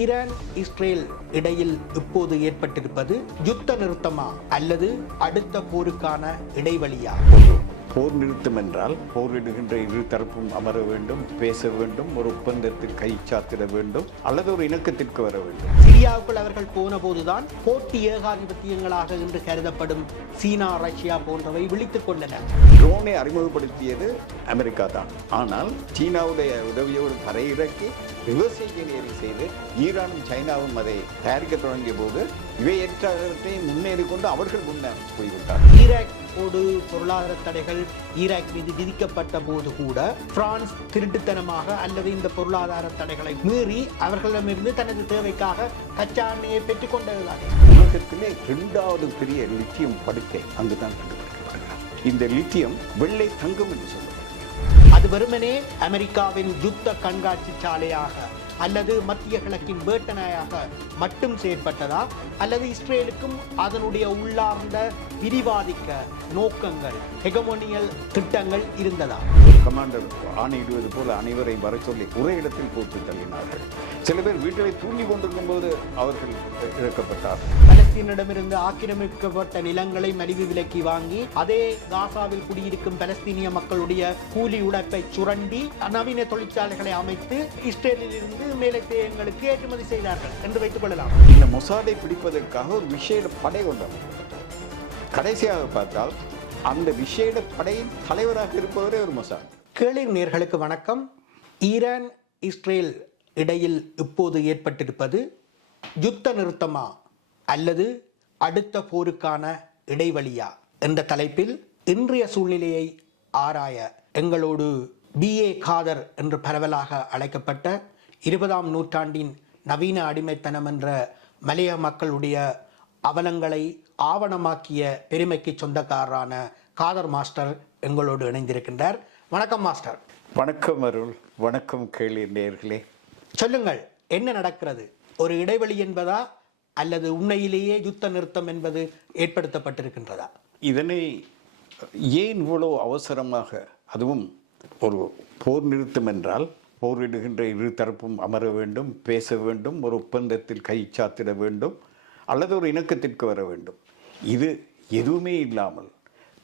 Iran Israel இடையில் இப்போது ஏற்பட்டிருப்பது யுத்த நிறுத்தமா அல்லது அடுத்த போருக்கான இடைவெளியா? போர் நிறுத்தம் என்றால் போரிடுகின்ற இரு தரப்பும் அமர வேண்டும் பேச வேண்டும் ஒரு ஒப்பந்தத்தில் கை சாத்திட வேண்டும் அல்லது ஒரு இணக்கத்திற்கு வர வேண்டும். சிரியாவுக்குள் அவர்கள் போன போதுதான் போட்டி ஏகாதிபத்தியங்களாக என்று கருதப்படும் சீனா ரஷ்யா போன்றவை விழித்துக் கொண்டன. ட்ரோனை அறிமுகப்படுத்தியது அமெரிக்கா தான். ஆனால் சீனாவுடைய உதவியோடு தரையிறக்கி ரிவர்ஸ் இன்ஜினியரிங் செய்து ஈரானும் சைனாவும் அதை தயாரிக்க தொடங்கிய போது இவை ஏற்றத்தை முன்னேறி கொண்டு அவர்கள் முன்னே போய்விட்டார்கள். ஈராக் ஓடு பொருளாதார தடைகள் ஈராக் மீது விதிக்கப்பட்ட போது கூட பிரான்ஸ் திருட்டுத்தனமாக அல்லது இந்த பொருளாதார தடைகளை மீறி அவர்களிடமிருந்து தனது தேவைக்காக கச்சா எண்ணெயை பெற்றுக் கொண்டதுதான். உலகத்திலே இரண்டாவது பெரிய லித்தியம் படுக்கை அங்குதான் இந்த லித்தியம் வெள்ளை தங்கம் என்று சொல்லப்படுகிறது. அது வெறுமனே அமெரிக்காவின் யுத்த கண்காட்சி சாலையாக அல்லது மத்திய கிழக்கின் வேட்டனாயாக மட்டும் செயற்பட்டதா? அல்லது இஸ்ரேலுக்கும் அதனுடைய உள்ளார்ந்த விரிவாதிக்க நோக்கங்கள் ஹெகமோனியல் திட்டங்கள் இருந்ததா? கமாண்டர் ஆணையிடுவது போல அனைவரையும் வர சொல்லி ஒரே இடத்தில் போட்டு தள்ளினார்கள். சில பேர் வீட்டிலே தூங்கி கொண்டிருக்கும் போது அவர்கள் இழக்கப்பட்டார்கள் பலஸ்தீனிடமிருந்து ஆக்கிரமிக்கப்பட்ட நிலங்களை மலிவு விலைக்கு வாங்கி அதே காசாவில் குடியிருக்கும் பலஸ்தீனிய மக்களுடைய கூலி உழைப்பை சுரண்டி நவீன தொழிற்சாலைகளை அமைத்து இஸ்ரேலில் இருந்து மேலத்தேயங்களுக்கு ஏற்றுமதி செய்தார்கள் என்று வைத்துக் கொள்ளலாம். இந்த மொசாடை பிடிப்பதற்காக ஒரு விஷேட படை கொண்டார் கடைசியாக பார்த்தால் அந்த விஷேட படையின் தலைவராக இருப்பவரே ஒரு மொசாட் கேளிர் நேர்களுக்கு வணக்கம். ஈரான் இஸ்ரேல் இடையில் இப்போது ஏற்பட்டிருப்பது யுத்த நிறுத்தமா அல்லது அடுத்த போருக்கான இடைவெளியா? என்ற தலைப்பில் இன்றைய சூழ்நிலையை ஆராய எங்களோடு பிஏ காதர் என்று பரவலாக அழைக்கப்பட்ட இருபதாம் நூற்றாண்டின் நவீன அடிமைத்தனம் என்ற மலைய மக்களுடைய அவலங்களை ஆவணமாக்கிய பெருமைக்கு சொந்தக்காரரான காதர் மாஸ்டர் எங்களோடு இணைந்திருக்கின்றார். வணக்கம் மாஸ்டர். வணக்கம் அருள். வணக்கம் கேள்வி நேர்களே. சொல்லுங்கள் என்ன நடக்கிறது? ஒரு இடைவெளி என்பதா? அல்லது உண்மையிலேயே யுத்த நிறுத்தம் என்பது ஏற்படுத்தப்பட்டிருக்கின்றதா? இதனை ஏன் இவ்வளோ அவசரமாக அதுவும் ஒரு போர் நிறுத்தம் என்றால் போரிடுகின்ற இரு தரப்பும் அமர வேண்டும் பேச வேண்டும் ஒரு ஒப்பந்தத்தில் கை சாத்திட வேண்டும் அல்லது ஒரு இணக்கத்திற்கு வர வேண்டும். இது எதுவுமே இல்லாமல்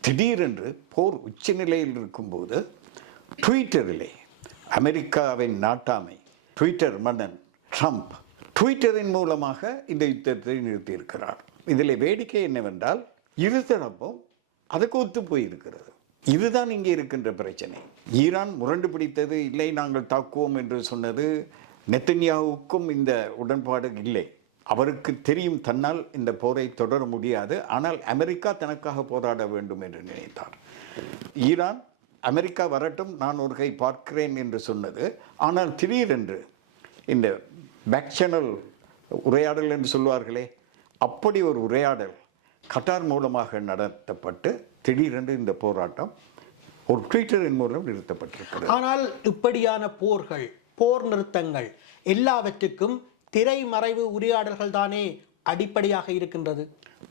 திடீரென்று போர் உச்சநிலையில் இருக்கும்போது ட்விட்டரிலே அமெரிக்காவின் நாட்டாமை ட்விட்டர் மன்னன் ட்ரம்ப் ட்விட்டரின் மூலமாக இந்த யுத்தத்தை நிறுத்தியிருக்கிறார். இதில் வேடிக்கை என்னவென்றால் இருதரப்பும் அதுக்கு ஒத்து போயிருக்கிறது. இதுதான் இங்கே இருக்கின்ற பிரச்சனை. ஈரான் முரண்டு பிடித்தது இல்லை நாங்கள் தாக்குவோம் என்று சொன்னது நெத்தன்யாவுக்கும் இந்த உடன்பாடு இல்லை. அவருக்கு தெரியும் தன்னால் இந்த போரை தொடர முடியாது. ஆனால் அமெரிக்கா தனக்காக போராட வேண்டும் என்று நினைத்தார். ஈரான் அமெரிக்கா வரட்டும் நான் ஒரு கை பார்க்கிறேன் என்று சொன்னது. ஆனால் திடீரென்று இந்த பேக் சேனல் உரையாடல் என்று சொல்வார்களே அப்படி ஒரு உரையாடல் கட்டார் மூலமாக நடத்தப்பட்டு திடீரென்று இந்த போராட்டம் ஒரு ட்விட்டரின் மூலம் நிறுத்தப்பட்டிருக்கிறது. ஆனால் இப்படியான போர்கள் போர் நிறுத்தங்கள் எல்லாவற்றுக்கும் திரைமறைவு உரையாடல்கள் தானே அடிப்படையாக இருக்கின்றது?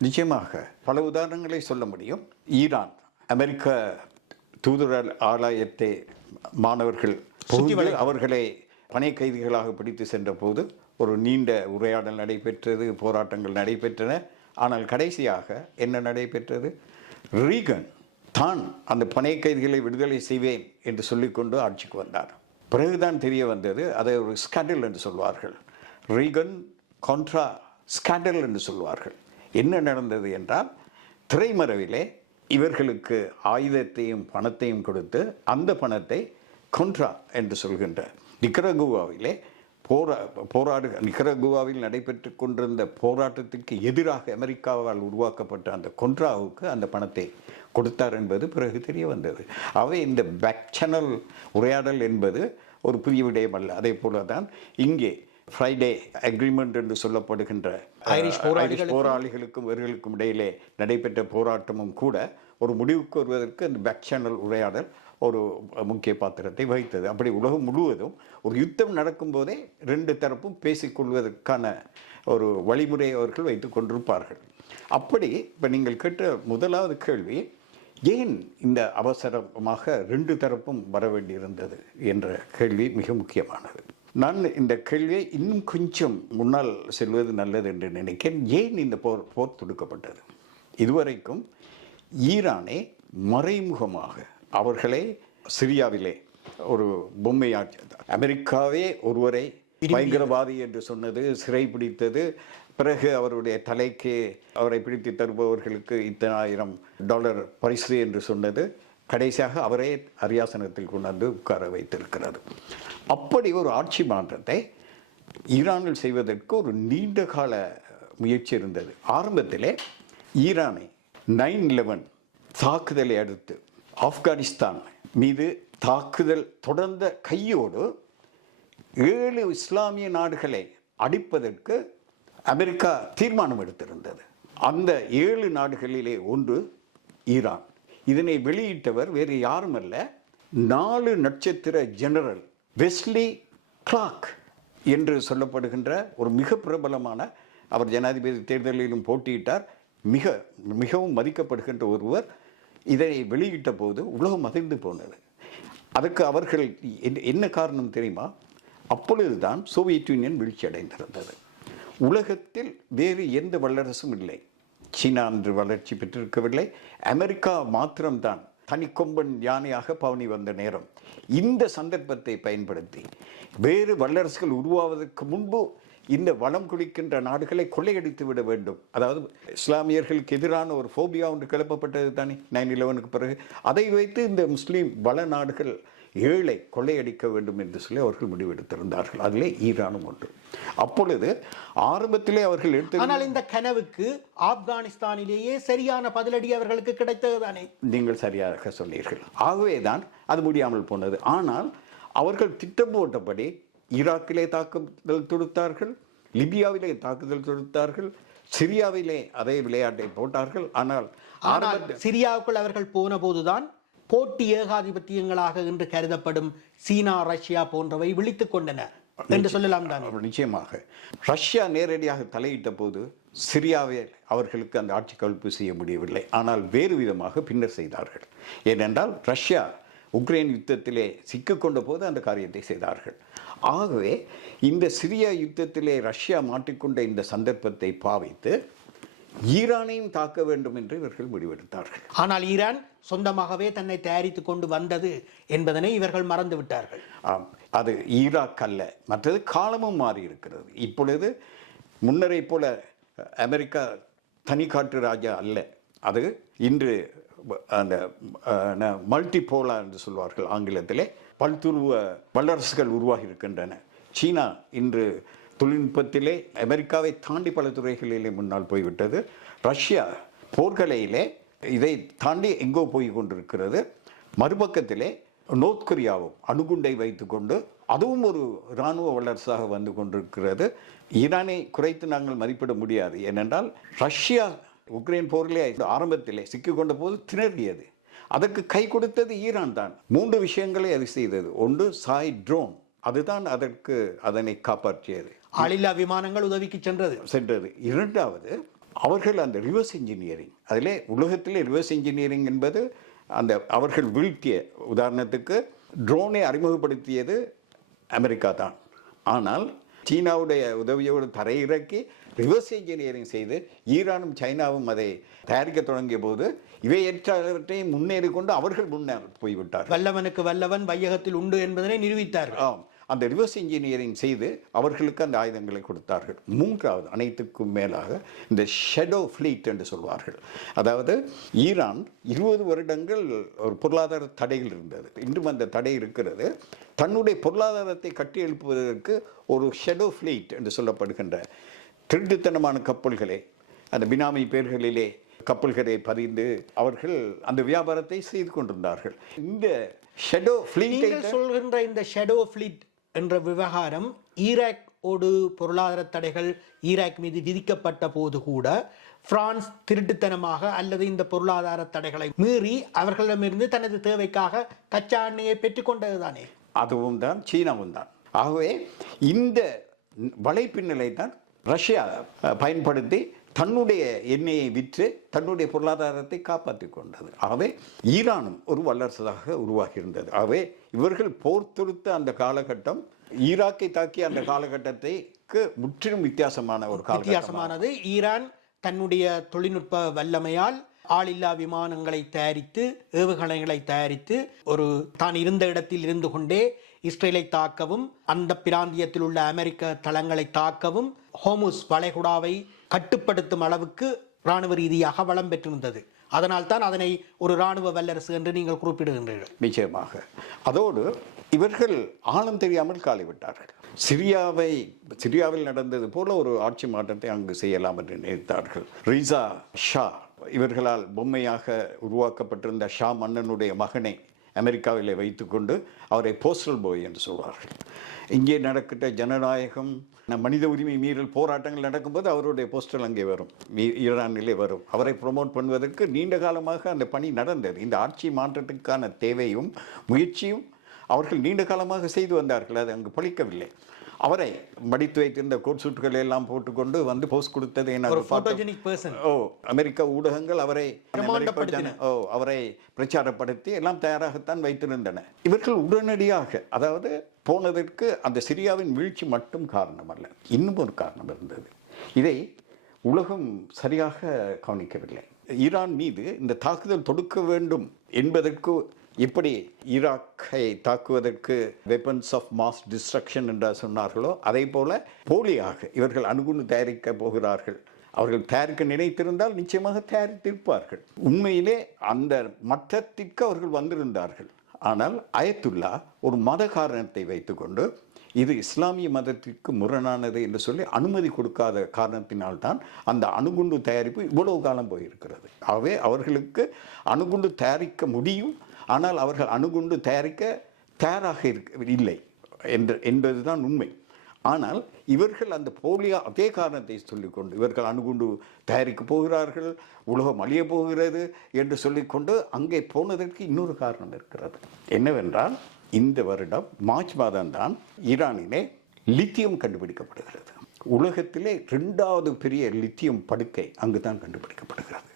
நிச்சயமாக. பல உதாரணங்களை சொல்ல முடியும். ஈரான் அமெரிக்க தூதர் ஆலயத்தை மாணவர்கள் அவர்களை பனை கைதிகளாக பிடித்து சென்ற போது ஒரு நீண்ட உரையாடல் நடைபெற்றது போராட்டங்கள் நடைபெற்றன. ஆனால் கடைசியாக என்ன நடைபெற்றது? ரீகன் தான் அந்த பனை கைதிகளை விடுதலை செய்வேன் என்று சொல்லிக்கொண்டு ஆட்சிக்கு வந்தார். பிறகுதான் தெரிய வந்தது அதை ஒரு ஸ்கேண்டல் என்று சொல்வார்கள். ரீகன் கான்ட்ரா ஸ்கேண்டல் என்று சொல்வார்கள். என்ன நடந்தது என்றால் திரைமறைவிலே இவர்களுக்கு ஆயுதத்தையும் பணத்தையும் கொடுத்து அந்த பணத்தை கொன்ட்ரா என்று சொல்கின்ற நிக்கரகுவாவிலே போரா போராடு நிக்கரகுவாவில் நடைபெற்று கொண்டிருந்த போராட்டத்திற்கு எதிராக அமெரிக்காவால் உருவாக்கப்பட்ட அந்த கொன்ட்ராவுக்கு அந்த பணத்தை கொடுத்தார் என்பது பிறகு தெரிய வந்தது. அவை இந்த பேக் சேனல் உரையாடல் என்பது ஒரு புதிய விடயம் அல்ல. அதே போல தான் இங்கே ஃப்ரைடே அக்ரிமெண்ட் என்று சொல்லப்படுகின்ற ஐரிஷ் ஐரிஷ் போராளிகளுக்கும் இவர்களுக்கும் இடையிலே நடைபெற்ற போராட்டமும் கூட ஒரு முடிவுக்கு வருவதற்கு அந்த பேக் சேனல் உரையாடல் ஒரு முக்கிய பாத்திரத்தை வகித்தது. அப்படி உலகம் முழுவதும் ஒரு யுத்தம் நடக்கும்போதே ரெண்டு தரப்பும் பேசிக்கொள்வதற்கான ஒரு வழிமுறை அவர்கள் வைத்துக் கொண்டிருப்பார்கள். அப்படி இப்போ நீங்கள் கேட்ட முதலாவது கேள்வி ஏன் இந்த அவசரமாக ரெண்டு தரப்பும் வர வேண்டியிருந்தது? என்ற கேள்வி மிக முக்கியமானது. நான் இந்த கேள்வியை இன்னும் கொஞ்சம் முன்னால் செல்வது நல்லது என்று நினைக்கிறேன். ஏன் இந்த போர் போர் தொடுக்கப்பட்டது? இதுவரைக்கும் ஈரானே மறைமுகமாக அவர்களே சிரியாவிலே ஒரு பொம்மையாட்சி அமெரிக்காவே ஒருவரை பயங்கரவாதி என்று சொன்னது சிறை பிடித்தது பிறகு அவருடைய தலைக்கு அவரை பிடித்து தருபவர்களுக்கு இத்தனாயிரம் டாலர் பரிசு என்று சொன்னது கடைசியாக அவரே அரியாசனத்தில் கொண்டாந்து உட்கார வைத்திருக்கிறது அப்படி ஒரு ஆட்சி மாற்றத்தை ஈரானில் செய்வதற்கு ஒரு நீண்ட கால முயற்சி இருந்தது. ஆரம்பத்திலே ஈரானை நைன் லெவன் தாக்குதலை அடுத்து ஆப்கானிஸ்தான் மீது தாக்குதல் தொடர்ந்த கையோடு ஏழு இஸ்லாமிய நாடுகளை அடிப்பதற்கு அமெரிக்கா தீர்மானம் எடுத்திருந்தது. அந்த ஏழு நாடுகளிலே ஒன்று ஈரான். இதனை வெளியிட்டவர் வேறு யாரும் அல்ல நாலு நட்சத்திர ஜெனரல் வெஸ்லி கிளாக் என்று சொல்லப்படுகின்ற ஒரு மிக பிரபலமான அவர் ஜனாதிபதி தேர்தலிலும் போட்டியிட்டார். மிக மிகவும் மதிக்கப்படுகின்ற ஒருவர் இதை வெளியிட்ட போது உலகம் அதிர்ந்து போனது. அதற்கு அவர்கள் என்ன- என்ன காரணம் தெரியுமா? அப்பொழுதுதான் சோவியத் யூனியன் வீழ்ச்சி அடைந்திருந்தது. உலகத்தில் வேறு எந்த வல்லரசும் இல்லை. சீனா அன்று வளர்ச்சி பெற்றிருக்கவில்லை. அமெரிக்கா மாத்திரம்தான் தனிக்கொம்பன் யானையாக பவனி வந்த நேரம். இந்த சந்தர்ப்பத்தை பயன்படுத்தி வேறு வல்லரசுகள் உருவாவதற்கு முன்பு இந்த வளம் குடிக்கின்ற நாடுகளை கொள்ளையடித்து விட வேண்டும். அதாவது இஸ்லாமியர்களுக்கு எதிரான ஒரு ஃபோபியா ஒன்று கிளப்பப்பட்டது தானே நைன் இலவனுக்கு பிறகு. அதை வைத்து இந்த முஸ்லீம் வள நாடுகள் ஏழை கொள்ளையடிக்க வேண்டும் என்று சொல்லி அவர்கள் முடிவெடுத்திருந்தார்கள். அதிலே ஈரானும் ஒன்று அப்பொழுது ஆரம்பத்திலே அவர்கள் எடுத்து ஆனால் இந்த கனவுக்கு ஆப்கானிஸ்தானிலேயே சரியான பதிலடி அவர்களுக்கு கிடைத்தது தானே? நீங்கள் சரியாக சொன்னீர்கள். ஆகவே தான் அது முடியாமல் போனது. ஆனால் அவர்கள் திட்டம் போட்டபடி ஈராக்கிலே தாக்குதல் தொடுத்தார்கள் லிபியாவிலே தாக்குதல் தொடுத்தார்கள் சிரியாவிலே அதே விளையாட்டை போட்டார்கள். ஆனால் ஆனால் சிரியாவுக்குள் அவர்கள் போன போதுதான் போட்டி ஏகாதிபத்தியங்களாக என்று கருதப்படும் சீனா ரஷ்யா போன்றவை விழித்துக் கொண்டன. என்று சொல்லலாம் தானே? நிச்சயமாக. ரஷ்யா நேரடியாக தலையிட்ட போது சிரியாவில் அவர்களுக்கு அந்த ஆட்சி கவிழ்ப்பு செய்ய முடியவில்லை. ஆனால் வேறு விதமாக பின்னர் செய்தார்கள். ஏனென்றால் ரஷ்யா உக்ரைன் யுத்தத்திலே சிக்கிக்கொண்ட போது அந்த காரியத்தை செய்தார்கள். ஆகவே இந்த சிரியா யுத்தத்திலே ரஷ்யா மாட்டிக்கொண்ட இந்த சந்தர்ப்பத்தை பாவித்து ஈரானையும் தாக்க வேண்டும் என்று இவர்கள் முடிவெடுத்தார்கள். ஆனால் ஈரான் சொந்தமாகவே தன்னை தயாரித்துக் கொண்டு வந்தது என்பதனை இவர்கள் மறந்து விட்டார்கள். ஆம் அது ஈராக் அல்ல மற்றது காலமும் மாறி இருக்கிறது. இப்பொழுது முன்னரை போல அமெரிக்கா தனிக்காட்டு ராஜா அல்ல. அது இன்று அந்த மல்டி போலா என்று சொல்வார்கள் ஆங்கிலத்திலே. பல்துருவ வல்லரசுகள் உருவாகி இருக்கின்றன சீனா இன்று தொழில்நுட்பத்திலே அமெரிக்காவை தாண்டி பல துறைகளிலே முன்னால் போய்விட்டது. ரஷ்யா போர்க்கலையிலே இதை தாண்டி எங்கோ போய் கொண்டிருக்கிறது. மறுபக்கத்திலே நோர்த் கொரியாவும் அணுகுண்டை வைத்துக்கொண்டு அதுவும் ஒரு இராணுவ வல்லரசாக வந்து கொண்டிருக்கிறது. ஈரானை குறைத்து நாங்கள் மதிப்பிட முடியாது. ஏனென்றால் ரஷ்யா உக்ரைன் போரிலே ஆரம்பத்திலே சிக்கிக்கொண்ட போது திணறியது. அதற்கு கை கொடுத்தது ஈரான் தான். மூன்று விஷயங்களை அது செய்தது. ஒன்று சாய் ட்ரோன். அதுதான் அதற்கு அதனை காப்பாற்றியது. ஆளில்லா விமானங்கள் உதவிக்கு சென்றது. சென்றது. இரண்டாவது அவர்கள் அந்த ரிவர்ஸ் இன்ஜினியரிங் அதிலே உலகத்திலே ரிவர்ஸ் இன்ஜினியரிங் என்பது அந்த அவர்கள் வீழ்த்திய உதாரணத்துக்கு ட்ரோனை அறிமுகப்படுத்தியது அமெரிக்கா தான். ஆனால் சீனாவுடைய உதவியோடு தரையிறக்கி ரிவர்ஸ் இன்ஜினியரிங் செய்து ஈரானும் சைனாவும் அதை தயாரிக்க தொடங்கிய போது இவை ஏற்றவற்றையும் முன்னேறி கொண்டு அவர்கள் முன்னேறி போய்விட்டார்கள். வல்லவனுக்கு வல்லவன் வையகத்தில் உண்டு என்பதனை நிரூபித்தார்கள். ஆம். அந்த ரிவர்ஸ் இன்ஜினியரிங் செய்து அவர்களுக்கு அந்த ஆயுதங்களை கொடுத்தார்கள். மூன்றாவது அனைத்துக்கும் மேலாக இந்த ஷெடோ ஃப்ளீட் என்று சொல்வார்கள். அதாவது ஈரான் இருபது வருடங்கள் ஒரு பொருளாதார தடையில் இருந்தது. இன்றும் அந்த தடை இருக்கிறது. தன்னுடைய பொருளாதாரத்தை கட்டி எழுப்புவதற்கு ஒரு ஷெடோ ஃப்ளீட் என்று சொல்லப்படுகின்ற திருட்டுத்தனமான கப்பல்களை அந்த பினாமி பேர்களிலே கப்பல்களை பதிந்து அவர்கள் அந்த வியாபாரத்தை செய்து கொண்டிருந்தார்கள். இந்த ஷெடோ ஃப்ளீட் சொல்கின்ற இந்த ஷெடோ ஃப்ளீட் என்ற விவகாரம் ஈராக்கோடு பொருளாதார தடைகள் ஈராக் மீது விதிக்கப்பட்ட போது கூட பிரான்ஸ் திருட்டுத்தனமாக அல்லது இந்த பொருளாதார தடைகளை மீறி அவர்களிடமிருந்து தனது தேவைக்காக கச்சா எண்ணெயை பெற்றுக்கொண்டதுதானே அதுவும் தான் சீனாவும் தான். ஆகவே இந்த வலைப்பின்னலை தான் ரஷ்யா பயன்படுத்தி தன்னுடைய எண்ணெயை விற்று தன்னுடைய பொருளாதாரத்தை காப்பாற்றி கொண்டது. ஆகவே ஈரானும் ஒரு வல்லரசாக உருவாகி இருந்தது ஆகவே இவர்கள் போர் தொடுத்த அந்த காலகட்டம் ஈராக்கை தாக்கிய அந்த காலகட்டத்தைக்கு முற்றிலும் வித்தியாசமான ஒரு வித்தியாசமானது. ஈரான் தன்னுடைய தொழில்நுட்ப வல்லமையால் ஆளில்லா விமானங்களை தயாரித்து ஏவுகணைகளை தயாரித்து ஒரு தான் இருந்த இடத்தில் இருந்து கொண்டே இஸ்ரேலை தாக்கவும் அந்த பிராந்தியத்தில் உள்ள அமெரிக்க தளங்களை தாக்கவும் ஹோமுஸ் வளைகுடாவை கட்டுப்படுத்தும் அளவுக்கு இராணுவ ரீதியாக வளம் பெற்றிருந்தது. அதனால் தான் அதனை ஒரு இராணுவ வல்லரசு என்று நீங்கள் குறிப்பிடுகின்றீர்கள். நிச்சயமாக. அதோடு இவர்கள் ஆழம் தெரியாமல் காலிவிட்டார்கள் சிரியாவை சிரியாவில் நடந்தது போல ஒரு ஆட்சி மாற்றத்தை அங்கு செய்யலாம் என்று நினைத்தார்கள். ரீசா ஷா இவர்களால் பொம்மையாக உருவாக்கப்பட்டிருந்த ஷா மன்னனுடைய மகனை அமெரிக்காவிலே வைத்துக்கொண்டு அவரை போஸ்டல் பாய் என்று சொல்வார்கள். இங்கே நடக்கிற ஜனநாயகம் மனித உரிமை மீறல் போராட்டங்கள் நடக்கும்போது அவருடைய போஸ்டல் அங்கே வரும். ஈரானிலே வரும். அவரை ப்ரொமோட் பண்ணுவதற்கு நீண்ட காலமாக அந்த பணி நடந்தது. இந்த ஆட்சி மாற்றத்துக்கான தேவையும் முயற்சியும் அவர்கள் நீண்ட காலமாக செய்து வந்தார்கள். அது அங்கு பழிக்கவில்லை. அவரை மடித்து வைத்திருந்த கோட் சூட்டுகளை எல்லாம் போட்டுக்கொண்டு வந்து போஸ்ட் கொடுத்ததை பர்சன் ஓ அமெரிக்க ஊடகங்கள் அவரை. ஓ அவரை பிரச்சாரப்படுத்தி எல்லாம் தயாராகத்தான் வைத்திருந்தன. இவர்கள் உடனடியாக அதாவது போனதற்கு அந்த சிரியாவின் வீழ்ச்சி மட்டும் காரணம் அல்ல இன்னும் ஒரு காரணம் இருந்தது. இதை உலகம் சரியாக கவனிக்கவில்லை. ஈரான் மீது இந்த தாக்குதல் தொடுக்க வேண்டும் என்பதற்கு இப்படி ஈராக்கை தாக்குவதற்கு வெப்பன்ஸ் ஆஃப் மாஸ் டிஸ்ட்ரக்ஷன் என்று சொன்னார்களோ அதே போல போலியாக இவர்கள் அணுகுண்டு தயாரிக்க போகிறார்கள். அவர்கள் தயாரிக்க நினைத்திருந்தால் நிச்சயமாக தயாரித்திருப்பார்கள். உண்மையிலே அந்த மட்டத்திற்கு அவர்கள் வந்திருந்தார்கள். ஆனால் அயத்துல்லா ஒரு மத காரணத்தை வைத்துக்கொண்டு இது இஸ்லாமிய மதத்திற்கு முரணானது என்று சொல்லி அனுமதி கொடுக்காத காரணத்தினால்தான் அந்த அணுகுண்டு தயாரிப்பு இவ்வளவு காலம் போயிருக்கிறது. ஆகவே அவர்களுக்கு அணுகுண்டு தயாரிக்க முடியும் ஆனால் அவர்கள் அணுகுண்டு தயாரிக்க தயாராக இருக்க இல்லை என்று என்பதுதான் உண்மை. ஆனால் இவர்கள் அந்த போலியா அதே காரணத்தை சொல்லிக்கொண்டு இவர்கள் அணுகுண்டு தயாரிக்கப் போகிறார்கள் உலகம் அழிய போகிறது என்று சொல்லிக்கொண்டு அங்கே போனதற்கு இன்னொரு காரணம் இருக்கிறது. என்னவென்றால் இந்த வருடம் மார்ச் மாதம்தான் ஈரானிலே லித்தியம் கண்டுபிடிக்கப்படுகிறது. உலகத்திலே ரெண்டாவது பெரிய லித்தியம் படுக்கை அங்கு தான் கண்டுபிடிக்கப்படுகிறது.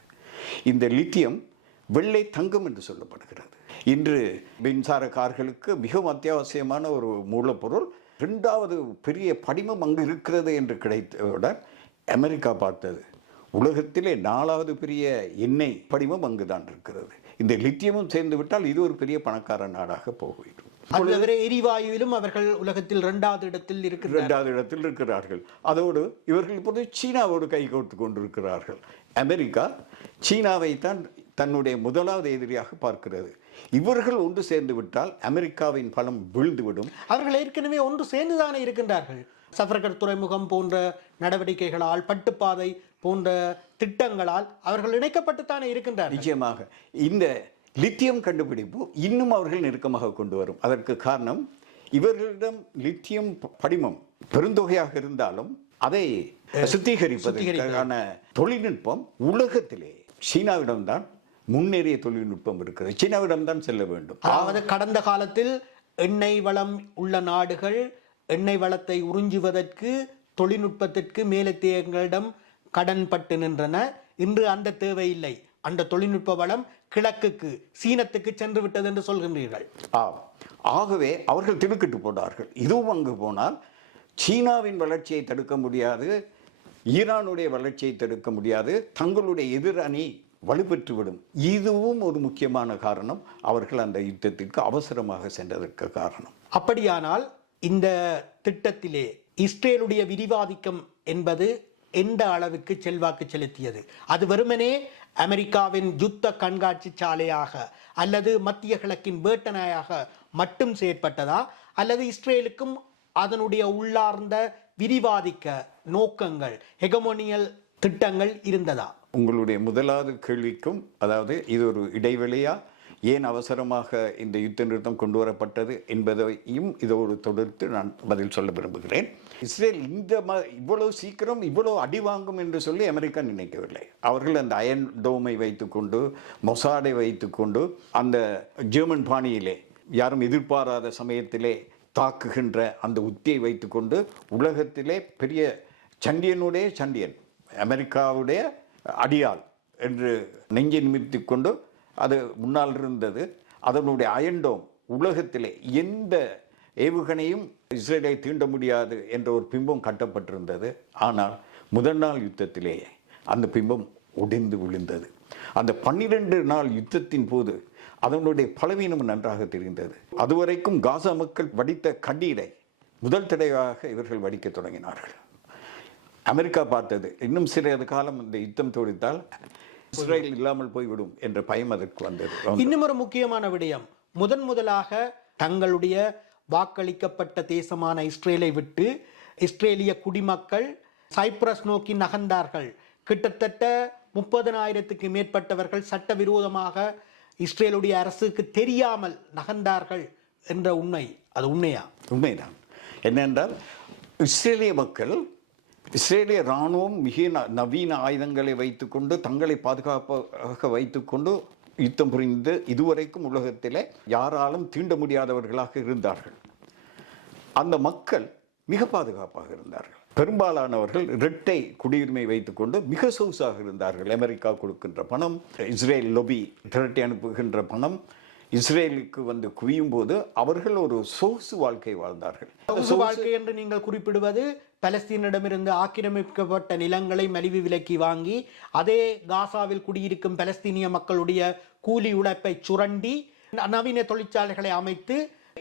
இந்த லித்தியம் வெள்ளை தங்கம் என்று சொல்லப்படுகிறது. இன்று மின்சார கார்களுக்கு மிகவும் அத்தியாவசியமான ஒரு மூலப்பொருள். ரெண்டாவது பெரிய படிமம் அங்கு இருக்கிறது என்று கிடைத்தவுடன் அமெரிக்கா பார்த்தது. உலகத்திலே நாலாவது பெரிய எண்ணெய் படிமம் அங்குதான் இருக்கிறது. இந்த லித்தியமும் சேர்ந்து விட்டால் இது ஒரு பெரிய பணக்கார நாடாக போய்விடும் அது தவிர எரிவாயுவிலும் அவர்கள் உலகத்தில் இரண்டாவது இடத்தில் இருக்கிறார் இரண்டாவது இடத்தில் இருக்கிறார்கள். அதோடு இவர்கள் இப்போது சீனாவோடு கை கோர்த்து கொண்டிருக்கிறார்கள். அமெரிக்கா சீனாவை தான் தன்னுடைய முதலாவது எதிரியாக பார்க்கிறது. இவர்கள் ஒன்று சேர்ந்து விட்டால் அமெரிக்காவின் பலம் வீழ்ந்துவிடும். அவர்கள் ஏற்கனவே ஒன்று சேர்ந்துதானே இருக்கின்றார்கள். சஃபர்கர் துறைமுகம் போன்ற நடவடிக்கைகளால் பட்டுப்பாதை போன்ற திட்டங்களால் அவர்கள் இணைக்கப்பட்டுத்தானே இருக்கின்றார்கள். நிச்சயமாக. இந்த லித்தியம் கண்டுபிடிப்பு இன்னும் அவர்கள் நெருக்கமாக கொண்டு வரும். அதற்கு காரணம் இவர்களிடம் லித்தியம் படிமம் பெருந்தொகையாக இருந்தாலும் அதை சுத்திகரிப்பதற்கான தொழில்நுட்பம் உலகத்திலே சீனாவிடம்தான் முன்னேறிய தொழில்நுட்பம் இருக்கிறது. சீனாவிடம்தான் செல்ல வேண்டும். அதாவது கடந்த காலத்தில் எண்ணெய் வளம் உள்ள நாடுகள் எண்ணெய் வளத்தை உறிஞ்சுவதற்கு தொழில்நுட்பத்திற்கு மேலத்தியங்களிடம் கடன் பட்டு நின்றன. இன்று அந்த தேவையில்லை. அந்த தொழில்நுட்ப வளம் கிழக்குக்கு சீனத்துக்கு சென்று விட்டது என்று சொல்கின்றீர்கள். ஆம். ஆகவே அவர்கள் திடுக்கிட்டு போனார்கள். இதுவும் அங்கு போனால் சீனாவின் வளர்ச்சியை தடுக்க முடியாது ஈரானுடைய வளர்ச்சியை தடுக்க முடியாது தங்களுடைய எதிர் அணி வலுப்பெற்றுவிடும். இதுவும் ஒரு முக்கியமான காரணம். அவர்கள் அந்த யுத்தத்திற்கு அவசரமாக சென்றதற்கு காரணம். அப்படியானால் இந்த திட்டத்திலே இஸ்ரேலுடைய விரிவாதிக்கம் என்பது எந்த அளவுக்கு செல்வாக்கு செலுத்தியது? அது வெறுமனே அமெரிக்காவின் யுத்த கண்காட்சி சாலையாக அல்லது மத்திய கிழக்கின் வேட்டனாயாக மட்டும் செயற்பட்டதா? அல்லது இஸ்ரேலுக்கும் அதனுடைய உள்ளார்ந்த விரிவாதிக்க நோக்கங்கள் ஹெகமோனியல் திட்டங்கள் இருந்ததா? உங்களுடைய முதலாவது கேள்விக்கும் அதாவது இது ஒரு இடைவெளியா ஏன் அவசரமாக இந்த யுத்த நிறுத்தம் கொண்டு வரப்பட்டது என்பதையும் இதோடு தொடர்த்து நான் பதில் சொல்ல விரும்புகிறேன். இஸ்ரேல் இந்த ம இவ்வளவு சீக்கிரம் இவ்வளவு அடி வாங்கும் என்று சொல்லி அமெரிக்கா நினைக்கவில்லை. அவர்கள் அந்த அயன் டோமை வைத்துக்கொண்டு மொசாடை வைத்துக்கொண்டு அந்த ஜெர்மன் பாணியிலே யாரும் எதிர்பாராத சமயத்திலே தாக்குகின்ற அந்த உத்தியை வைத்துக்கொண்டு உலகத்திலே பெரிய சண்டியனுடைய சண்டியன் அமெரிக்காவுடைய அடியாள் என்று நெஞ்சை நிமித்தி கொண்டு அது முன்னால் இருந்தது. அதனுடைய அயண்டோம் உலகத்திலே எந்த ஏவுகணையும் இஸ்ரேலை தீண்ட முடியாது என்ற ஒரு பிம்பம் கட்டப்பட்டிருந்தது. ஆனால் முதல் நாள் யுத்தத்திலேயே அந்த பிம்பம் ஒடிந்து விழுந்தது. அந்த பன்னிரண்டு நாள் யுத்தத்தின் போது அதனுடைய பலவீனம் நன்றாக தெரிந்தது. அதுவரைக்கும் காசா மக்கள் வடித்த கண்ணீரை முதல் தடவையாக இவர்கள் வடிக்க தொடங்கினார்கள். அமெரிக்கா பார்த்தது. இன்னும் சிறிது காலம் இந்த யுத்தம் தோடித்தால் இஸ்ரேல் இல்லாமல் போய்விடும் என்ற பயம் அதற்கு வந்தது. இன்னும் ஒரு முக்கியமான விடயம். முதன் முதலாக தங்களுடைய வாக்களிக்கப்பட்ட தேசமான இஸ்ரேலை விட்டு இஸ்ரேலிய குடிமக்கள் சைப்ரஸ் நோக்கி நகர்ந்தார்கள். கிட்டத்தட்ட முப்பதனாயிரத்துக்கு மேற்பட்டவர்கள் சட்டவிரோதமாக இஸ்ரேலுடைய அரசுக்கு தெரியாமல் நகர்ந்தார்கள் என்ற உண்மை. அது உண்மையா? உண்மைதான். என்னென்றால் இஸ்ரேலிய மக்கள் இஸ்ரேலிய இராணுவம் மிக நவீன ஆயுதங்களை வைத்துக்கொண்டு தங்களை பாதுகாப்பாக வைத்துக்கொண்டு யுத்தம் புரிந்து இதுவரைக்கும் உலகத்திலே யாராலும் தீண்ட முடியாதவர்களாக இருந்தார்கள். அந்த மக்கள் மிக பாதுகாப்பாக இருந்தார்கள். பெரும்பாலானவர்கள் இரட்டை குடியுரிமை வைத்துக்கொண்டு மிக சொகுசாக இருந்தார்கள். அமெரிக்கா கொடுக்கின்ற பணம் இஸ்ரேல் லொபி திரட்டி அனுப்புகின்ற பணம் இஸ்ரேலுக்கு வந்து குவியும் போது அவர்கள் ஒரு சொகுசு வாழ்க்கை வாழ்ந்தார்கள். சொகுசு வாழ்க்கை என்று நீங்கள் குறிப்பிடுவது பலஸ்தீனிடமிருந்து ஆக்கிரமிக்கப்பட்ட நிலங்களை மலிவு விலைக்கு வாங்கி அதே காசாவில் குடியிருக்கும் பலஸ்தீனிய மக்களுடைய கூலி உழைப்பை சுரண்டி நவீன தொழிற்சாலைகளை அமைத்து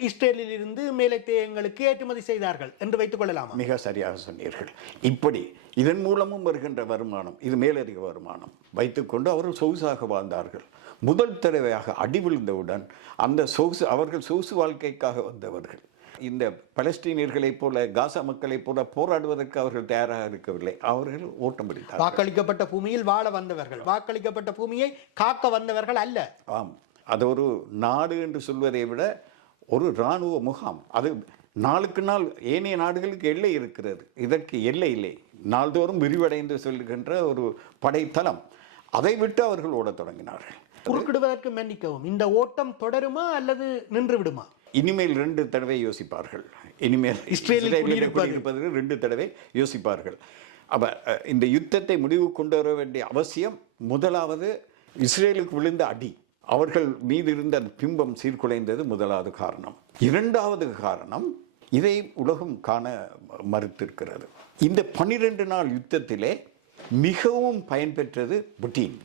இஸ்ரேலில் இருந்து மேலத்தேயங்களுக்கு ஏற்றுமதி செய்தார்கள் என்று வைத்துக் கொள்ளலாமா? மிக சரியாக சொன்னீர்கள். இப்படி இதன் மூலமும் வருகின்ற வருமானம் இது மேலதிக வருமானம் வைத்துக்கொண்டு அவர்கள் சொகுசாக வாழ்ந்தார்கள். முதல் தடவையாக அடி விழுந்தவுடன் அந்த சொகுசு அவர்கள் சொகுசு வாழ்க்கைக்காக வந்தவர்கள். இந்த பலஸ்தீனியர்களைப் போல காசா மக்களைப் போல போராடுவதற்கு அவர்கள் தயாராக இருக்கவில்லை. அவர்கள் ஓட்டம் பிடித்தார்கள். வாக்களிக்கப்பட்ட பூமியில் வாழ வந்தவர்கள். வாக்களிக்கப்பட்ட பூமியை காக்க வந்தவர்கள் அல்ல. ஆம். அது ஒரு நாடு என்று சொல்வதை விட ஒரு இராணுவ முகாம். அது நாளுக்கு நாள் ஏனைய நாடுகளுக்கு எல்லை இருக்கிறது. இதற்கு எல்லை இல்லை. நாள்தோறும் விரிவடைந்து சொல்லுகின்ற ஒரு படைத்தளம். அதை விட்டு அவர்கள் ஓடத் தொடங்கினார்கள். குறுக்கிடுவதற்கு மன்னிக்கவும். இந்த ஓட்டம் தொடருமா அல்லது நின்று விடுமா இனிமேல் ரெண்டு தடவை யோசிப்பார்கள். இனிமேல் இஸ்ரேலில் இஸ்ரேலில் குடியிருப்பது. குடியிருப்பதற்கு ரெண்டு தடவை யோசிப்பார்கள். அப்ப இந்த யுத்தத்தை முடிவு கொண்டு வர வேண்டிய அவசியம் முதலாவது இஸ்ரேலுக்கு விழுந்த அடி. அவர்கள் மீது இருந்த அந்த பிம்பம் சீர்குலைந்தது முதலாவது காரணம். இரண்டாவது காரணம் இதை உலகம் காண மறுத்திருக்கிறது. இந்த பன்னிரண்டு நாள் யுத்தத்திலே மிகவும் பயன்பெற்றது புட்டின்.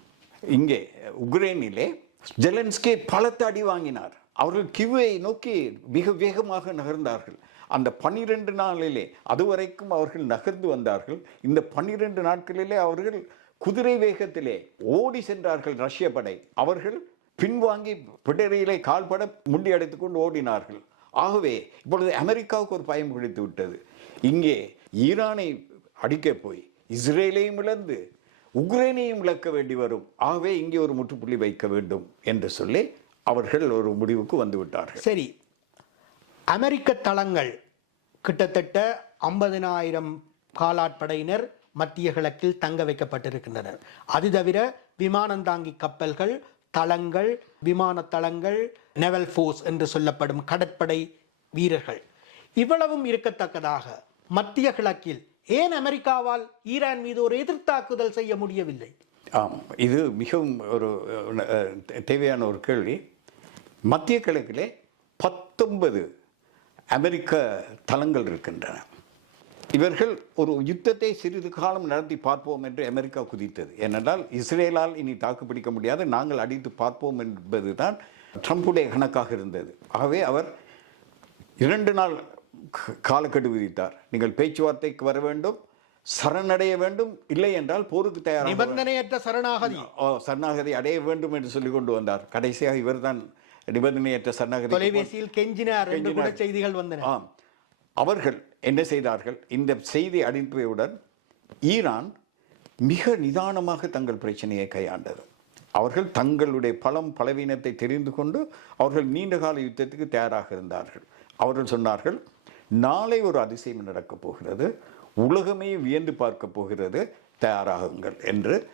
இங்கே உக்ரைனிலே ஜெலன்ஸ்கே பலத்த அடி வாங்கினார். அவர்கள் கிவ்வை நோக்கி மிக வேகமாக நகர்ந்தார்கள். அந்த பன்னிரெண்டு நாளிலே அதுவரைக்கும் அவர்கள் நகர்ந்து வந்தார்கள். இந்த பன்னிரெண்டு நாட்களிலே அவர்கள் குதிரை வேகத்திலே ஓடி சென்றார்கள் ரஷ்ய படை. அவர்கள் பின்வாங்கி பிடரியிலே கால்பட முண்டி அடைத்துக் கொண்டு ஓடினார்கள். ஆகவே இப்பொழுது அமெரிக்காவுக்கு ஒரு பயம் பிடித்து விட்டது. இங்கே ஈரானை அடிக்க போய் இஸ்ரேலையும் இழந்து உக்ரைனையும் இழக்க வேண்டி வரும். ஆகவே இங்கே ஒரு முற்றுப்புள்ளி வைக்க வேண்டும் என்று சொல்லி அவர்கள் ஒரு முடிவுக்கு வந்துவிட்டார்கள். சரி. அமெரிக்க தளங்கள் கிட்டத்தட்ட ஐம்பதினாயிரம் காலாட்படையினர் மத்திய கிழக்கில் தங்க வைக்கப்பட்டிருக்கின்றனர். அது தவிர விமானந்தாங்கி கப்பல்கள் தளங்கள் விமான தளங்கள் நெவல் ஃபோர்ஸ் என்று சொல்லப்படும் கடற்படை வீரர்கள். இவ்வளவும் இருக்கத்தக்கதாக மத்திய கிழக்கில் ஏன் அமெரிக்காவால் ஈரான் மீது ஒரு எதிர்த்தாக்குதல் செய்ய முடியவில்லை? ஆம் இது மிகவும் ஒரு தேவையான ஒரு கேள்வி. மத்திய கிழக்கிலே பத்தொன்பது அமெரிக்க தளங்கள் இருக்கின்றன. இவர்கள் ஒரு யுத்தத்தை சிறிது காலம் நடத்தி பார்ப்போம் என்று அமெரிக்கா குதித்தது. ஏனென்றால் இஸ்ரேலால் இனி தாக்குப்பிடிக்க முடியாது. நாங்கள் அடித்து பார்ப்போம் என்பது தான் ட்ரம்புடைய கணக்காக இருந்தது. ஆகவே அவர் இரண்டு நாள் காலக்கெடு விதித்தார் நீங்கள் பேச்சுவார்த்தைக்கு வர வேண்டும் சரணடைய வேண்டும் இல்லை என்றால் போருக்கு தயாராக நிபந்தனையற்ற சரணாகதி. சரணாகதி அடைய வேண்டும் என்று சொல்லி கொண்டு வந்தார். கடைசியாக இவர்தான் நிபந்தனையற்ற சரணாகதி தொலைபேசியில் கெஞ்சினார் செய்திகள் வந்தன. ஆம். அவர்கள் என்ன செய்தார்கள்? இந்த செய்தி அனுப்பியவுடன் ஈரான் மிக நிதானமாக தங்கள் பிரச்சனையை கையாண்டது. அவர்கள் தங்களுடைய பலம் பலவீனத்தை தெரிந்து கொண்டு அவர்கள் நீண்டகால யுத்தத்துக்கு தயாராக இருந்தார்கள். அவர்கள் சொன்னார்கள் நாளை ஒரு அதிசயம் நடக்கப் போகிறது. உலகமே வியந்து பார்க்க போகிறது. தயாராகுங்கள் என்று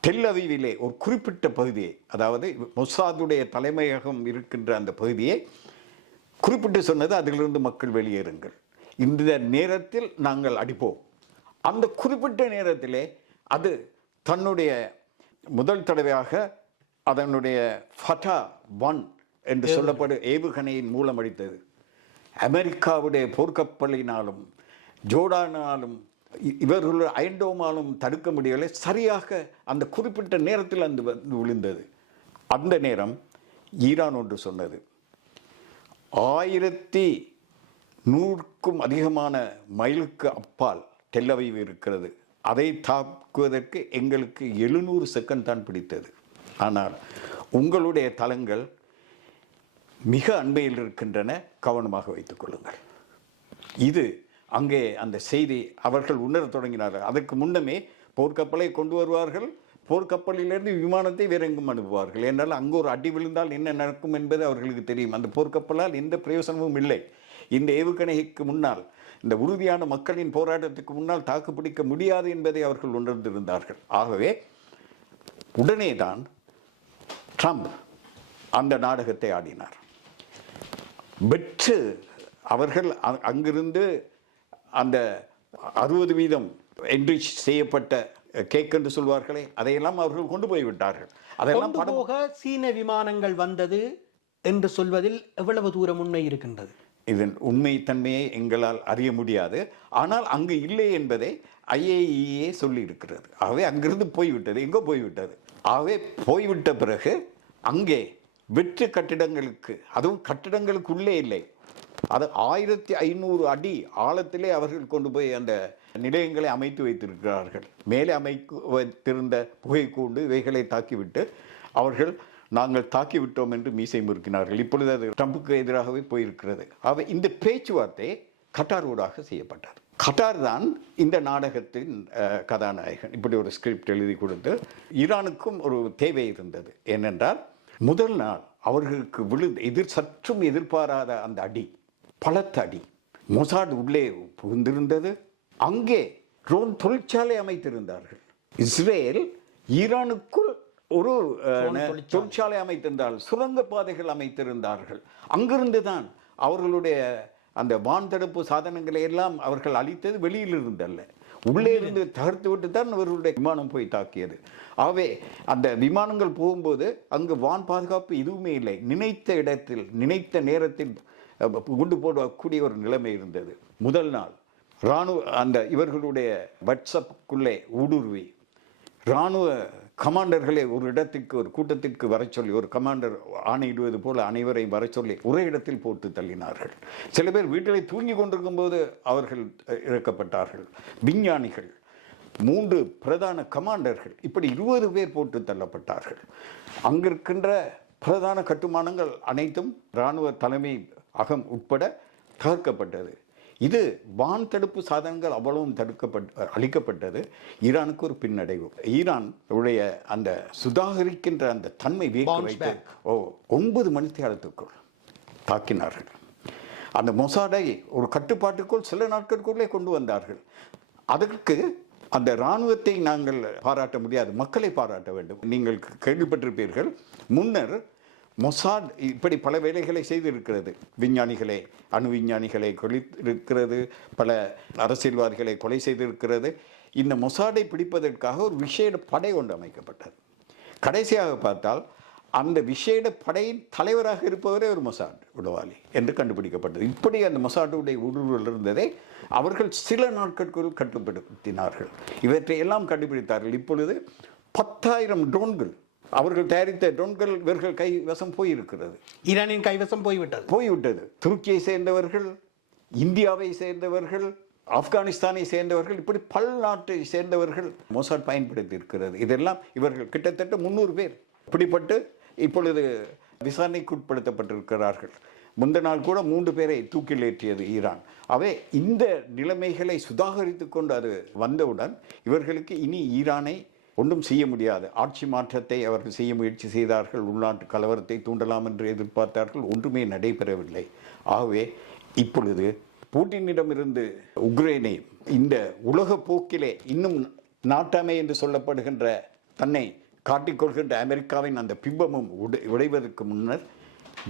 டெல் அவீவிலே ஒரு குறிப்பிட்ட பகுதியை அதாவது மொசாதுடைய தலைமையகம் இருக்கின்ற அந்த பகுதியை குறிப்பிட்டு சொன்னது அதிலிருந்து மக்கள் வெளியேறுங்கள். இந்த நேரத்தில் நாங்கள் அடிப்போம். அந்த குறிப்பிட்ட நேரத்திலே அது தன்னுடைய முதல் தடவையாக அதனுடைய ஃபட்டா ஒன் என்று சொல்லப்படும் ஏவுகணையின் மூலம் அடித்தது. அமெரிக்காவுடைய போர்க்கப்பலினாலும் ஜோர்டானாலும் இ- இவர்களுடைய அயன்டோமாலும் தடுக்க முடியவில்லை. சரியாக அந்த குறிப்பிட்ட நேரத்தில் அந்த வந்து விழுந்தது. அந்த நேரம் ஈரான் ஒன்று சொன்னது. ஆயிரத்தி நூறுக்கும் அதிகமான மைலுக்கு அப்பால் டெல்லவைவு இருக்கிறது. அதை தாக்குவதற்கு எங்களுக்கு எழுநூறு செகண்ட் தான் பிடித்தது. ஆனால் உங்களுடைய தளங்கள் மிக அண்மையில் இருக்கின்றன கவனமாக வைத்துக் கொள்ளுங்கள். இது அங்கே அந்த செய்தி அவர்கள் உணரத் தொடங்கினார்கள். அதற்கு முன்னமே போர்க்கப்பலை கொண்டு வருவார்கள் போர்க்கப்பலிலிருந்து விமானத்தை வேற எங்கும் அனுப்புவார்கள். என்றால் அங்கு ஒரு அடி விழுந்தால் என்ன நடக்கும் என்பது அவர்களுக்கு தெரியும். அந்த போர்க்கப்பலால் எந்த பிரயோசனமும் இல்லை. இந்த ஏவுகணைக்கு முன்னால் இந்த உறுதியான மக்களின் போராட்டத்துக்கு முன்னால் தாக்குப்பிடிக்க முடியாது என்பதை அவர்கள் உணர்ந்திருந்தார்கள். ஆகவே உடனே தான் ட்ரம்ப் அந்த நாடகத்தை ஆடினார். வெற்று அவர்கள் அங்கிருந்து அந்த அறுபது வீதம் என்ரிச் செய்யப்பட்ட கேக் என்று சொல்வார்களே அதையெல்லாம் அவர்கள் கொண்டு போய் விட்டார்கள். அதெல்லாம் போக சீன விமானங்கள் வந்தது என்று சொல்வதில் எவ்வளவு தூரம் உண்மை இருக்கின்றது? இதன் உண்மைத்தன்மையை எங்களால் அறிய முடியாது. ஆனால் அங்கு இல்லை என்பதை ஐஏஇஏ சொல்லி இருக்கிறது ஆகவே அங்கிருந்து போய்விட்டது எங்கோ போய்விட்டது. ஆகவே போய்விட்ட பிறகு அங்கே வெற்று கட்டிடங்களுக்கு அதுவும் கட்டிடங்களுக்குள்ளே இல்லை. அது ஆயிரத்தி ஐநூறு அடி ஆழத்திலே அவர்கள் கொண்டு போய் அந்த நிலையங்களை அமைத்து வைத்திருக்கிறார்கள். மேலே அமைக்க வைத்திருந்த புகைக்கூண்டு இவைகளை தாக்கிவிட்டு அவர்கள் நாங்கள் தாக்கிவிட்டோம் என்று மீசை முறுக்கினார்கள். இப்பொழுது அது ட்ரம்புக்கு எதிராகவே போயிருக்கிறது. அவை இந்த பேச்சுவார்த்தை கட்டாரோடாக செய்யப்பட்டார் கட்டார் தான் இந்த நாடகத்தின் கதாநாயகன். இப்படி ஒரு ஸ்கிரிப்ட் எழுதி கொடுத்து ஈரானுக்கும் ஒரு தேவை இருந்தது. ஏனென்றால் முதல் நாள் அவர்களுக்கு விழுந்து எதிர் சற்றும் எதிர்பாராத அந்த அடி பலத்த அடி. மொசாட் உள்ளே புகுந்திருந்தது. அங்கே ட்ரோன் தொழிற்சாலை அமைத்திருந்தார்கள். இஸ்ரேல் ஈரானுக்குள் ஒரு தொழிற்சாலை. அமைத்திருந்தார்கள் சுரங்க பாதைகள் அமைத்திருந்தார்கள். அங்கிருந்து தான் அவர்களுடைய அந்த வான் தடுப்பு சாதனங்களை எல்லாம் அவர்கள் அளித்தது வெளியில் இருந்தல்ல உள்ளே இருந்து தகர்த்து விட்டு தான் அவர்களுடைய விமானம் போய் தாக்கியது. ஆகவே அந்த விமானங்கள் போகும்போது அங்கு வான் பாதுகாப்பு எதுவுமே இல்லை. நினைத்த இடத்தில் நினைத்த நேரத்தில் குண்டு போடக்கூடிய ஒரு நிலைமை இருந்தது. முதல் நாள் இராணுவ அந்த இவர்களுடைய வாட்ஸ்அப்புக்குள்ளே ஊடுருவி இராணுவ கமாண்டர்களை ஒரு இடத்திற்கு ஒரு கூட்டத்திற்கு வர சொல்லி ஒரு கமாண்டர் ஆணையிடுவது போல அனைவரையும் வர சொல்லி ஒரே இடத்தில் போட்டு தள்ளினார்கள். சில பேர் வீட்டிலே தூங்கி கொண்டிருக்கும் போது அவர்கள் இறக்கப்பட்டார்கள். விஞ்ஞானிகள் மூன்று பிரதான கமாண்டர்கள் இப்படி இருபது பேர் போட்டு தள்ளப்பட்டார்கள். அங்கிருக்கின்ற பிரதான கட்டுமானங்கள் அனைத்தும் இராணுவ தலைமை அகம் உட்பட தகர்க்கப்பட்டது. இது வான் தடுப்பு சாதனங்கள் அவ்வளவும் தடுக்கப்பட்ட அளிக்கப்பட்டது. ஈரானுக்கு ஒரு பின்னடைவு. ஈரான் உடைய அந்த சுதாகரிக்கின்ற அந்த தன்மை Bounce வைத்து ஓ ஒன்பது மணி நேரத்துக்குள் தாக்கினார்கள். அந்த மொசாடை ஒரு கட்டுப்பாட்டுக்குள் சில நாட்களுக்குள்ளே கொண்டு வந்தார்கள். அதற்கு அந்த இராணுவத்தை நாங்கள் பாராட்ட முடியாது மக்களை பாராட்ட வேண்டும். நீங்கள் கேள்விப்பட்டிருப்பீர்கள் முன்னர் மொசாட் இப்படி பல வேலைகளை செய்திருக்கிறது. விஞ்ஞானிகளை அணு விஞ்ஞானிகளை கொலித்திருக்கிறது பல அரசியல்வாதிகளை கொலை செய்திருக்கிறது. இந்த மொசாடை பிடிப்பதற்காக ஒரு விசேட படை ஒன்று அமைக்கப்பட்டது. கடைசியாக பார்த்தால் அந்த விசேட படையின் தலைவராக இருப்பவரே ஒரு மொசாட் உளவாளி என்று கண்டுபிடிக்கப்பட்டது. இப்படி அந்த மொசாட்டுடைய ஊடுருவல் இருந்ததை அவர்கள் சில நாட்களுக்குள் கட்டுப்படுத்தினார்கள். இவற்றை எல்லாம் கண்டுபிடித்தார்கள். இப்பொழுது பத்தாயிரம் ட்ரோன்கள் அவர்கள் தயாரித்த ட்ரோன்கள் இவர்கள் கை வசம் போயிருக்கிறது. ஈரானின் கைவசம் போய்விட்டது. போய்விட்டது. துருக்கியை சேர்ந்தவர்கள் இந்தியாவை சேர்ந்தவர்கள் ஆப்கானிஸ்தானை சேர்ந்தவர்கள் இப்படி பல்நாட்டை சேர்ந்தவர்கள் மொசாட் பயன்படுத்தி இருக்கிறது இதெல்லாம் இவர்கள் கிட்டத்தட்ட முந்நூறு பேர். பிடிப்பட்டு இப்பொழுது விசாரணைக்கு உட்படுத்தப்பட்டிருக்கிறார்கள். முந்த நாள் கூட மூன்று பேரை தூக்கில் ஏற்றியது ஈரான். அவை இந்த நிலைமைகளை சுதாகரித்து கொண்டு அது வந்தவுடன் இவர்களுக்கு இனி ஈரானை ஒன்றும் செய்ய முடியாது. ஆட்சி மாற்றத்தை அவர்கள் செய்ய முயற்சி செய்தார்கள். உள்நாட்டு கலவரத்தை தூண்டலாம் என்று எதிர்பார்த்தார்கள். ஒன்றுமே நடைபெறவில்லை. ஆகவே இப்பொழுது பூட்டினிடமிருந்து உக்ரைனை இந்த உலக போக்கிலே இன்னும் நாட்டாமை என்று சொல்லப்படுகின்ற தன்னை காட்டிக்கொள்கின்ற அமெரிக்காவின் அந்த பிம்பமும் உடை உடைவதற்கு முன்னர்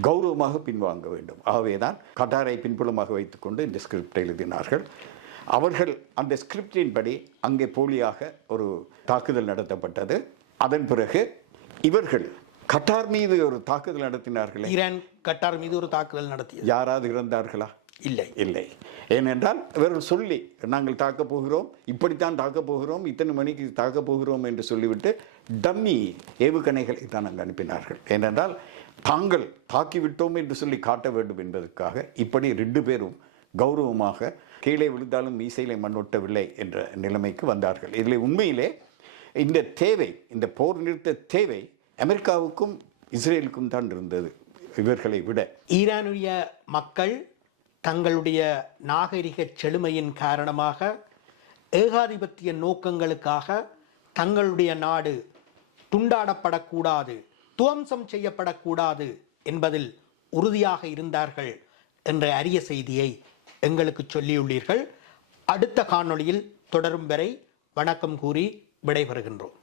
கௌரவமாக பின்வாங்க வேண்டும். ஆகவேதான் கட்டாரை பின்புலமாக வைத்துக்கொண்டு இந்த ஸ்கிரிப்ட் எழுதினார்கள். அவர்கள் அந்த ஸ்கிரிப்டின் படி அங்கே போலியாக ஒரு தாக்குதல் நடத்தப்பட்டது. அதன் பிறகு இவர்கள் கட்டார் மீது ஒரு தாக்குதல் நடத்தினார்களே. ஈரான் கட்டார் மீது ஒரு தாக்குதல் நடத்தியது. யாராவது இறந்தார்களா? இல்லை. இல்லை. ஏனென்றால் இவர்கள் சொல்லி நாங்கள் தாக்கப் போகிறோம். இப்படித்தான் தாக்கப் போகிறோம். இத்தனை மணிக்கு தாக்கப் போகிறோம் என்று சொல்லிவிட்டு டம்மி ஏவுகணைகளை தான் அங்கு அனுப்பினார்கள். ஏனென்றால் தாங்கள் தாக்கிவிட்டோம் என்று சொல்லி காட்ட வேண்டும் என்பதற்காக இப்படி ரெண்டு பேரும் கௌரவமாக கீழே விழுந்தாலும் மீசையிலே மண்ணொட்டவில்லை என்ற நிலைமைக்கு வந்தார்கள். இதில் உண்மையிலே இந்த தேவை இந்த போர் நிறுத்த தேவை அமெரிக்காவுக்கும் இஸ்ரேலுக்கும் தான் இருந்தது இவர்களை விட. ஈரானுடைய மக்கள் தங்களுடைய நாகரிக செழுமையின் காரணமாக ஏகாதிபத்திய நோக்கங்களுக்காக தங்களுடைய நாடு துண்டாடப்படக்கூடாது துவம்சம் செய்யப்படக்கூடாது என்பதில் உறுதியாக இருந்தார்கள் என்ற அரிய செய்தியை எங்களுக்கு சொல்லியுள்ளீர்கள். அடுத்த காணொளியில் தொடரும் வரை வணக்கம் கூறி விடைபெறுகின்றோம்.